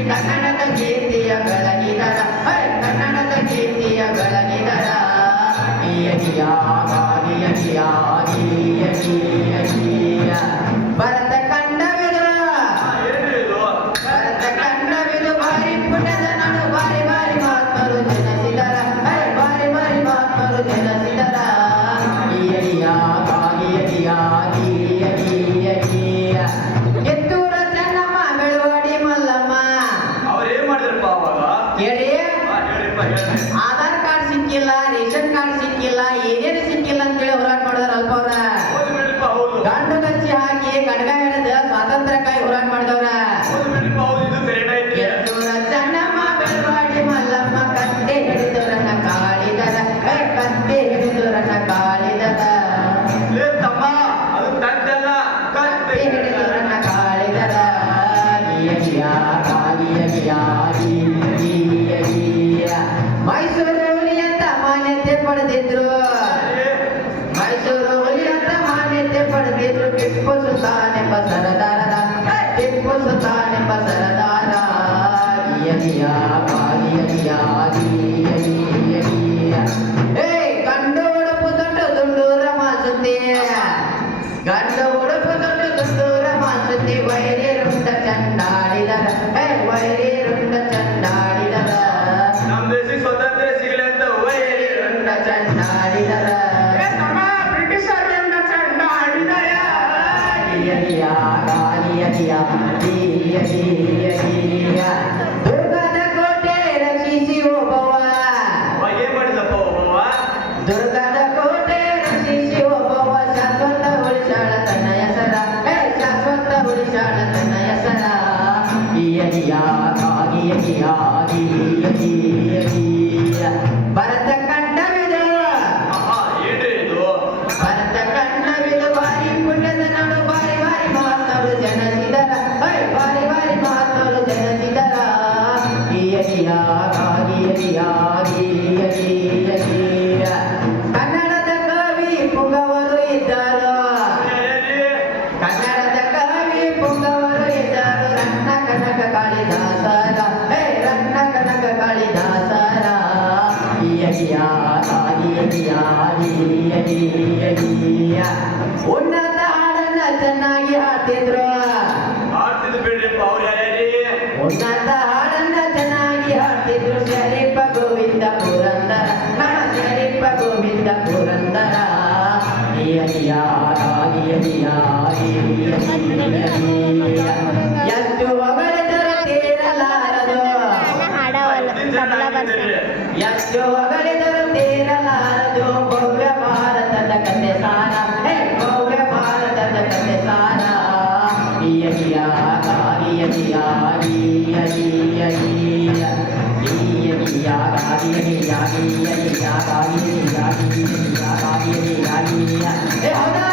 ಕನ್ನಡದ ಕೀರ್ತಿಯ ಬೆಳಗಿದರ ಕನ್ನಡದ ಕೀರ್ತಿಯ ಬೆಳಗಿದರ ಭರತ ಕಂಡವಿದು ಭರತ ಕಂಡವಿದು ಭಾರಿ ಪುಣ್ಯದ ನಡು ಬಾರಿ ಬಾರಿ ಮಹಾತ್ಮರು ಜನಿಸಿದರ ಬಾರಿ ಬಾರಿ ಮಹಾತ್ಮರು ಜನಿಸಿದರ ಎತ್ತೂರ ಚೆನ್ನಮ್ಮ ಬೆಳವಾಡಿ ಮಲ್ಲಮ್ಮ ಅವ್ರೇನ್ ಮಾಡಿದ್ರಪ್ಪ ಅವಾಗ? ಹೇಳಿ ಆಧಾರ್ ಕಾರ್ಡ್ ಸಿಕ್ಕಿಲ್ಲ, ರೇಷನ್ ಕಾರ್ಡ್ ಸಿಕ್ಕಿಲ್ಲ, ಏನೇನು ಸಿಕ್ಕಿಲ್ಲ ಅಂತೇಳಿ ಹೋರಾಟ ಮಾಡಿದಾರ ಅಲ್ಪ ಅವ್ರ. ಗಂಡು ಗಚ್ಚಿ ಹಾಕಿ ಗಡ್ಗ ಹಿಡಿದ ಸ್ವಾತಂತ್ರ್ಯಕ್ಕಾಗಿ ಹೋರಾಟ ಮಾಡಿದವ್ರ. ಎತ್ತೂರ ಚೆನ್ನಮ್ಮ ಬೆಳವಾಡಿ ಮಲ್ಲಮ್ಮ ಕತ್ತೆ ಹಿಡಿದವರನ್ನ ಕಾಳಿದರ ಕತ್ತೆ ಹಿಡಿದವರನ್ನ ಕಾಳಿದರ ಕತ್ತೆ ಹಿಡಿದವರನ್ನ ಕಾಳಿದರ ಮೈಸೂರು ಹುಲಿ ಅಂತ ಮಾನ್ಯತೆ ಪಡೆದಿದ್ರು. ಮೈಸೂರು ಹುಲಿ ಅಂತ ಮಾನ್ಯತೆ ಪಡೆದಿದ್ರು. ಟಿಪ್ಪು ಸುಲ್ತಾನ್ ಎಂಬ ಸರದಾರ, ಟಿಪ್ಪು ಸುಲ್ತಾನ್ ಎಂಬ ಸರದಾರ. ಗಂಡು ಉಡುಪು ದೊಡ್ಡ ದುಂಡೂರ ಮಾಸುತ್ತಿ, ಗಂಡು ಉಡುಪು ದೊಡ್ಡ ದುಂಡೂರ ಮಾಸುತ್ತಿ. ವೈರಿ ರುಂಡ ಚಂಡಾಡಿದರ ವೈರಿ ರುಂಡ ಚಂಡಾಡಿದರ ನಮ್ ದೇಶಕ್ಕೆ ಸ್ವಾತಂತ್ರ್ಯ ಸಿಗಲಿ ಅಂತ ವೈರಿ ರುಂಡ ಚಂಡಾಡಿದರ ಬ್ರಿಟಿಷರ್ ರುಂಡ ಚಂಡಾಡಿದರ. ದುರ್ಗದ ಕೋಟೆ ರಕ್ಷಿಸಿ ಒಬ್ಬವ, ಏನ್ ಮಾಡಿದಪ್ಪ ಒಬ್ಬವ? ದುರ್ಗದ ಕೋಟೆ ರಕ್ಷಿಸಿ ಒಬ್ಬವ. ಶಾಶ್ವತ ಉಳಿಸಾಳ ತನ್ನ ಹೆಸರ ಶಾಶ್ವತ ಉಳಿಸಾಳ ತನ್ನ ಹೆಸರ. ಭರತ ಕಂಡವಿದು ಏನ್ರಿ ಇದು? ಭರತ ಕಂಡವಿದು ಭಾರಿ ಪುಣ್ಯದ ನಡು ಬಾರಿ ಬಾರಿ ಮಹಾತ್ಮರು ಜನಿಸಿದರ ಬಾರಿ ಬಾರಿ ಮಹಾತ್ಮರು ಜನಿಸಿದರ. ಕನ್ನಡದ ಕವಿ ಪುಂಗವರು ಇದ್ದರು, ಕನ್ನಡದ ಕವಿ ಪುಂಗವರು ಇದ್ದರು. ರನ್ನ ಕನಕ ಕಾಳಿದಾಸರ ರನ್ನ ಕನಕ ಕಾಳಿದಾಸರ. ಉನ್ನತ ಹಾಡನ್ನ ಚೆನ್ನಾಗಿ ಹಾಡ್ತಿದ್ರು. ಆಡ್ತಿದ್ದು ಬಿಡ್ರಿಪ್ಪ ಅವ್ರು ಯಾರ್ಯಾರಿ? ಉನ್ನತ ಹಾಡನ್ನ ಚೆನ್ನಾಗಿ ಹಾಡ್ತಿದ್ರು. ಶರೀಫ ಗೋವಿಂದ ಪುರಂದರ ನಮ್ಮ ಶರೀಫ ಗೋವಿಂದ ಪುರಂದರ. ಎಷ್ಟು ಹೊಗಳಿದರೂ ತೀರಲಾರದು, ಎಷ್ಟು ಹೊಗಳಿದರೂ ತೀರಲಾರದು. ಭವ್ಯ ಭಾರತದ ಕಥೆ ಸಾರ ಭವ್ಯ ಭಾರತದ ಕಥೆ ಸಾರ. ಹೌದಾ